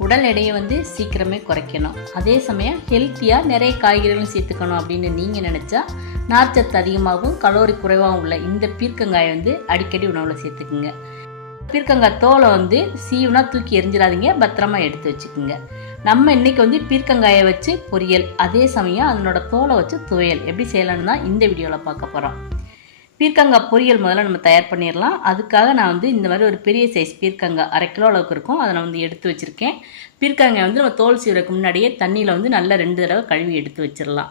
உடல் எடையை வந்து சீக்கிரமே குறைக்கணும், அதே சமயம் ஹெல்த்தியாக நிறைய காய்கறிகளும் சேர்த்துக்கணும் அப்படின்னு நீங்கள் நினச்சா நார்ச்சத்து அதிகமாகவும் கலோரி குறைவாகவும் உள்ள இந்த பீர்க்கங்காயை வந்து அடிக்கடி உணவில் சேர்த்துக்குங்க. பீர்க்கங்காய் தோலை வந்து சீவுனா தூக்கி எரிஞ்சிடாதீங்க, பத்திரமா எடுத்து வச்சுக்கோங்க. நம்ம இன்னைக்கு வந்து பீர்க்கங்காயை வச்சு பொரியல், அதே சமயம் அதனோட தோலை வச்சு துவையல் எப்படி செய்யலான்னு தான் இந்த வீடியோவில் பார்க்க போகிறோம். பீர்க்கங்காய் பொரியல் முதல்ல நம்ம தயார் பண்ணிடலாம். அதுக்காக நான் வந்து இந்த மாதிரி ஒரு பெரிய சைஸ் பீர்க்கங்காய் 1/2 கிலோ அளவுக்கு இருக்கும், அதை நான் வந்து எடுத்து வச்சுருக்கேன். பீர்க்கங்காய் வந்து நம்ம தோல் சீவுறதுக்கு முன்னாடியே தண்ணியில் வந்து நல்லா 2 தடவை கழுவி எடுத்து வச்சிடலாம்.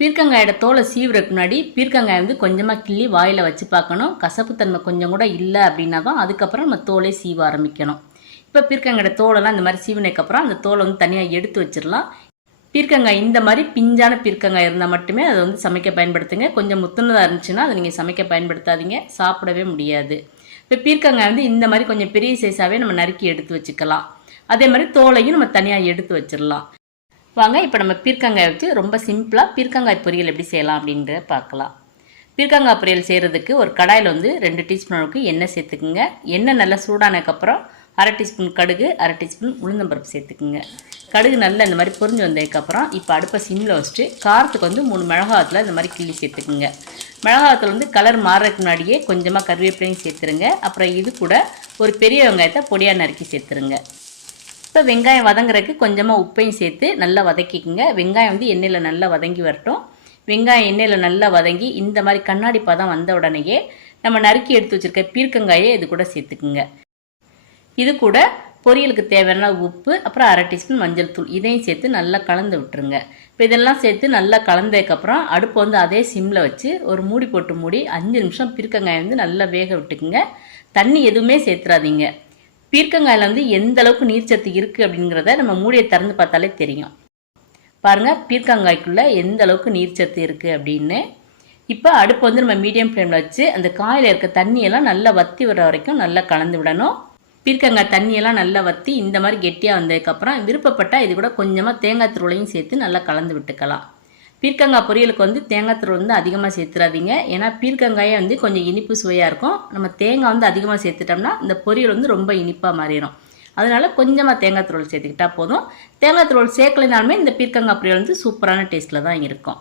பீர்க்கங்காயோட தோலை சீவுறதுக்கு முன்னாடி பீர்க்கங்காய் வந்து கொஞ்சமாக கிள்ளி வாயில் வச்சு பார்க்கணும். கசப்புத்தன்மை கொஞ்சம் கூட இல்லை அப்படின்னா தான் அதுக்கப்புறம் நம்ம தோலை சீவ ஆரம்பிக்கணும். இப்போ பீர்க்கங்காயோட தோலெல்லாம் இந்த மாதிரி சீவினதுக்கப்புறம் அந்த தோலை வந்து தனியாக எடுத்து வச்சிடலாம். பீர்க்கங்காய் இந்த மாதிரி பிஞ்சான பீர்க்கங்காய் இருந்தால் மட்டுமே அதை வந்து சமைக்க பயன்படுத்துங்க. கொஞ்சம் முத்துனதாக இருந்துச்சுன்னா அதை நீங்கள் சமைக்க பயன்படுத்தாதீங்க, சாப்பிடவே முடியாது. இப்போ பீர்க்கங்காய் வந்து இந்த மாதிரி கொஞ்சம் பெரிய சைஸாகவே நம்ம நறுக்கி எடுத்து வச்சுக்கலாம். அதே மாதிரி தோலையும் நம்ம தனியாக எடுத்து வச்சிடலாம். வாங்க இப்போ நம்ம பீர்க்கங்காய் வச்சு ரொம்ப சிம்பிளாக பீர்க்கங்காய் பொரியல் எப்படி செய்யலாம் அப்படின்றத பார்க்கலாம். பீர்க்கங்காய் பொரியல் செய்கிறதுக்கு ஒரு கடாயில் வந்து 2 டீஸ்பூன் அளவுக்கு எண்ணெய் சேர்த்துக்குங்க. எண்ணெய் நல்லா சூடானதுக்கப்புறம் 1/2 டீஸ்பூன் கடுகு, 1/2 டீஸ்பூன் உளுந்தம்பருப்பு சேர்த்துக்குங்க. கடுகு நல்லா இந்த மாதிரி பொரிஞ்சு வந்ததுக்கப்புறம் இப்போ அடுப்பை சிம்மில் வச்சுட்டு காரத்துக்கு வந்து 3 மிளகாத்தில் இந்த மாதிரி கிள்ளி சேர்த்துக்குங்க. மிளகாத்தில் வந்து கலர் மாறுறதுக்கு முன்னாடியே கொஞ்சமாக கருவேப்பிலையும் சேர்த்துருங்க. அப்புறம் இது கூட ஒரு பெரிய வெங்காயத்தை பொடியாக நறுக்கி சேர்த்துருங்க. இப்போ வெங்காயம் வதங்குறதுக்கு கொஞ்சமாக உப்பையும் சேர்த்து நல்லா வதக்கிக்குங்க. வெங்காயம் வந்து எண்ணெயில் நல்லா வதங்கி வரட்டும். வெங்காயம் எண்ணெயில் நல்லா வதங்கி இந்த மாதிரி கண்ணாடி பதம் வந்த உடனேயே நம்ம நறுக்கி எடுத்து வச்சுருக்க பீர்க்கங்காயை இது கூட சேர்த்துக்குங்க. இது கூட பொரியலுக்கு தேவையான உப்பு, அப்புறம் 1/2 டீஸ்பூன் மஞ்சள் தூள், இதையும் சேர்த்து நல்லா கலந்து விட்டுருங்க. இப்போ இதெல்லாம் சேர்த்து நல்லா கலந்ததுக்கப்புறம் அடுப்பு வந்து அதே சிம்மில் வச்சு ஒரு மூடி போட்டு மூடி 5 நிமிஷம் பீர்க்கங்காயை வந்து நல்லா வேக விட்டுக்குங்க. தண்ணி எதுவுமே சேர்த்துறாதீங்க. பீர்க்கங்காயில் வந்து எந்த அளவுக்கு நீர்ச்சத்து இருக்குது அப்படிங்கிறத நம்ம மூடியை திறந்து பார்த்தாலே தெரியும். பாருங்கள் பீர்க்கங்காய்க்குள்ளே எந்த அளவுக்கு நீர்ச்சத்து இருக்குது அப்படின்னு. இப்போ அடுப்பு வந்து நம்ம மீடியம் ஃப்ளேமில் வச்சு அந்த காயில் இருக்க தண்ணியெல்லாம் நல்லா வற்றி வர வரைக்கும் நல்லா கலந்து விடணும். பீர்க்கங்காய் தண்ணியெல்லாம் நல்லா வற்றி இந்த மாதிரி கெட்டியாக வந்ததுக்கப்புறம் விருப்பப்பட்டால் இது கூட கொஞ்சமாக தேங்காய் துருளையும் சேர்த்து நல்லா கலந்து விட்டுக்கலாம். பீர்க்கங்காய் பொரியலுக்கு வந்து தேங்காய் துருள் வந்து அதிகமாக சேர்த்துறாதீங்க. ஏன்னா பீர்க்கங்காயே வந்து கொஞ்சம் இனிப்பு சுவையாக இருக்கும். நம்ம தேங்காய் வந்து அதிகமாக சேர்த்துட்டோம்னா இந்த பொரியல் வந்து ரொம்ப இனிப்பாக மாறிடும். அதனால கொஞ்சமாக தேங்காய் துருள் சேர்த்துக்கிட்டா போதும். தேங்காய் துருள் சேர்க்கலைனாலுமே இந்த பீர்க்கங்காய் பொரியல் வந்து சூப்பரான டேஸ்ட்டில் தான் இருக்கும்.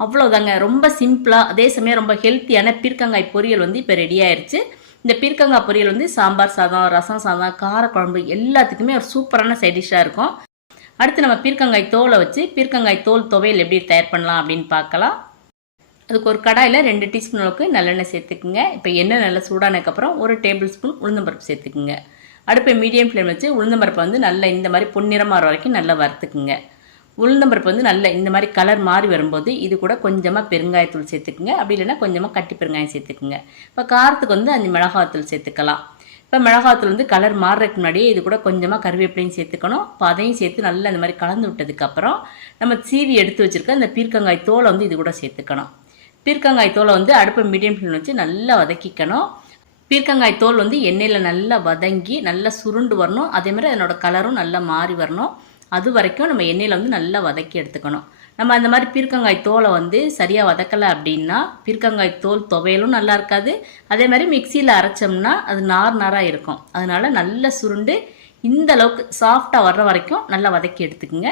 அவ்வளோதாங்க, ரொம்ப சிம்பிளாக அதே சமயம் ரொம்ப ஹெல்த்தியான பீர்க்கங்காய் பொரியல் வந்து இப்போ ரெடி ஆயிடுச்சு. இந்த பீர்க்கங்காய் பொரியல் வந்து சாம்பார் சாதம், ரசம் சாதம், காரக்குழம்பு எல்லாத்துக்குமே ஒரு சூப்பரான சைட் டிஷ்ஷாக இருக்கும். அடுத்து நம்ம பீர்க்கங்காய் தோலை வச்சு பீர்க்கங்காய் தோல் துவையல் எப்படி தயார் பண்ணலாம் அப்படின்னு பார்க்கலாம். அதுக்கு ஒரு கடாயில் 2 டீஸ்பூன் அளவுக்கு நல்லெண்ணெய் சேர்த்துக்குங்க. இப்போ எண்ணெய் நல்லா சூடானதுக்கப்புறம் 1 டேபிள் ஸ்பூன் உளுந்தம்பருப்பு சேர்த்துக்குங்க. அடுப்பை மீடியம் ஃப்ளேம் வச்சு உளுந்தம்பருப்பை வந்து நல்லா இந்த மாதிரி பொன்னிறமாக வரைக்கும் நல்லா வறுத்துக்குங்க. உளுந்தம்பருப்பு வந்து நல்லா இந்த மாதிரி கலர் மாறி வரும்போது இது கூட கொஞ்சமாக பெருங்காயத்தூள் சேர்த்துக்குங்க. அப்படி இல்லைன்னா கொஞ்சமாக கட்டி பெருங்காயம் சேர்த்துக்குங்க. இப்போ காரத்துக்கு வந்து 5 மிளகாத்தூள் சேர்த்துக்கலாம். இப்போ மிளகாத்தூள் வந்து கலர் மாறுறதுக்கு முன்னாடியே இது கூட கொஞ்சமாக கருவேப்பிலையும் சேர்த்துக்கணும். இப்போ அதையும் சேர்த்து நல்லா இந்த மாதிரி கலந்து விட்டதுக்கப்புறம் நம்ம சீவி எடுத்து வச்சுருக்க இந்த பீர்க்கங்காய் தோலை வந்து இது கூட சேர்த்துக்கணும். பீர்க்கங்காய் தோலை வந்து அடுப்பை மீடியம் ஃப்ளேம் வச்சு நல்லா வதக்கிக்கணும். பீர்க்கங்காய் தோல் வந்து எண்ணெயில் நல்லா வதங்கி நல்லா சுருண்டு வரணும். அதே மாதிரி அதனோட கலரும் நல்லா மாறி வரணும். அது வரைக்கும் நம்ம எண்ணெயில் வந்து நல்லா வதக்கி எடுத்துக்கணும். நம்ம அந்த மாதிரி பீர்க்கங்காய் தோலை வந்து சரியாக வதக்கலை அப்படின்னா பீர்க்கங்காய் தோல் துவையலும் நல்லா இருக்காது. அதே மாதிரி மிக்சியில் அரைச்சோம்னா அது நாராக இருக்கும். அதனால நல்லா சுருண்டு இந்த அளவுக்கு சாஃப்டாக வர்ற வரைக்கும் நல்லா வதக்கி எடுத்துக்குங்க.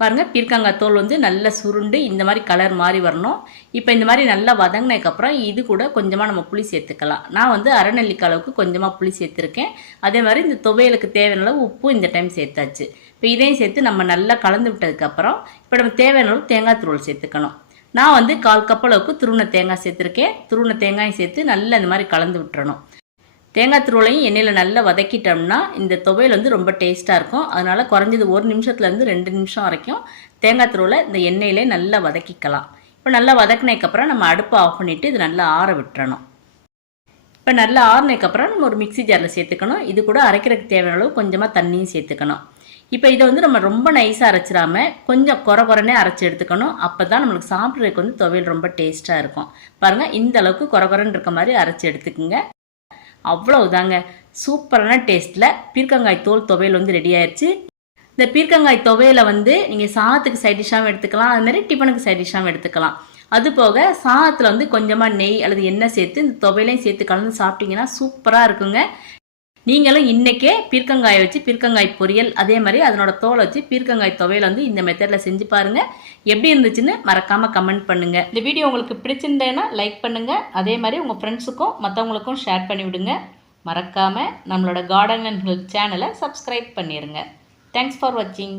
பாருங்கள் பீர்க்கங்காய் தோல் வந்து நல்லா சுருண்டு இந்த மாதிரி கலர் மாறி வரணும். இப்போ இந்த மாதிரி நல்லா வதங்கினதுக்கப்புறம் இது கூட கொஞ்சமாக நம்ம புளி சேர்த்துக்கலாம். நான் வந்து 1/2 நெல்லிக்காய் அளவுக்கு கொஞ்சமாக புளி சேர்த்துருக்கேன். அதே மாதிரி இந்த துவையலுக்கு தேவையான அளவு உப்பு இந்த டைம் சேர்த்தாச்சு. இப்போ இதையும் சேர்த்து நம்ம நல்லா கலந்து விட்டதுக்கப்புறம் இப்போ நம்ம தேவையான அளவு தேங்காய் துருள் சேர்த்துக்கணும். நான் வந்து 1/4 கப் அளவுக்கு துருவின தேங்காய் சேர்த்துருக்கேன். துருவின தேங்காயும் சேர்த்து நல்லா இந்த மாதிரி கலந்து விட்டுறணும். தேங்காய் துருளையும் எண்ணெயில் நல்லா வதக்கிட்டோம்னா இந்த துவையல் வந்து ரொம்ப டேஸ்ட்டாக இருக்கும். அதனால் குறைஞ்சது 1 நிமிஷத்துலேருந்து 2 நிமிஷம் வரைக்கும் தேங்காய் துருளை இந்த எண்ணெயிலே நல்லா வதக்கிக்கலாம். இப்போ நல்லா வதக்கினதுக்கப்புறம் நம்ம அடுப்பை ஆஃப் பண்ணிவிட்டு இது நல்லா ஆற விட்டுறணும். இப்போ நல்லா ஆறினதுக்கப்புறம் நம்ம ஒரு மிக்சி ஜாரில் சேர்த்துக்கணும். இது கூட அரைக்கிறதுக்கு தேவையான அளவு கொஞ்சமாக தண்ணியும் சேர்த்துக்கணும். இப்போ இதை வந்து நம்ம ரொம்ப நைஸாக அரைச்சிடாமல் கொஞ்சம் குறனே அரைச்சி எடுத்துக்கணும். அப்போ தான் நம்மளுக்கு சாப்பிட்றதுக்கு வந்து துவையல் ரொம்ப டேஸ்ட்டாக இருக்கும். பாருங்கள் இந்த அளவுக்கு குறன்னு இருக்க மாதிரி அரைச்சி எடுத்துக்குங்க. அவ்வளவுதாங்க, சூப்பரான டேஸ்ட்டில் பீர்க்கங்காய் தோல் துவையல் வந்து ரெடி ஆயிடுச்சு. இந்த பீர்க்கங்காய் துவையலை வந்து நீங்கள் சாதத்துக்கு சைட் டிஷ்ஷாகவும் எடுத்துக்கலாம், அது மாதிரி டிஃபனுக்கு சைட் டிஷ்ஷாகவும் எடுத்துக்கலாம். அது போக சாதத்தில் வந்து கொஞ்சமாக நெய் அல்லது எண்ணெய் சேர்த்து இந்த துவையலையும் சேர்த்து கலந்து சாப்பிட்டீங்கன்னா சூப்பராக இருக்குங்க. நீங்களும் இன்றைக்கே பீர்க்கங்காயை வச்சு பீர்க்கங்காய் பொரியல், அதே மாதிரி அதனோட தோலை வச்சு பீர்க்கங்காய் துவையல் வந்து இந்த மெத்தடில் செஞ்சு பாருங்கள். எப்படி இருந்துச்சுன்னு மறக்காமல் கமெண்ட் பண்ணுங்கள். இந்த வீடியோ உங்களுக்கு பிடிச்சிருந்தேன்னா லைக் பண்ணுங்கள். அதே மாதிரி உங்கள் ஃப்ரெண்ட்ஸுக்கும் மற்றவங்களுக்கும் ஷேர் பண்ணி விடுங்க. மறக்காமல் நம்மளோட கார்டன் அண்ட் ஹெல்த் சேனலை சப்ஸ்கிரைப் பண்ணிடுங்க. தேங்க்ஸ் ஃபார் வாட்சிங்.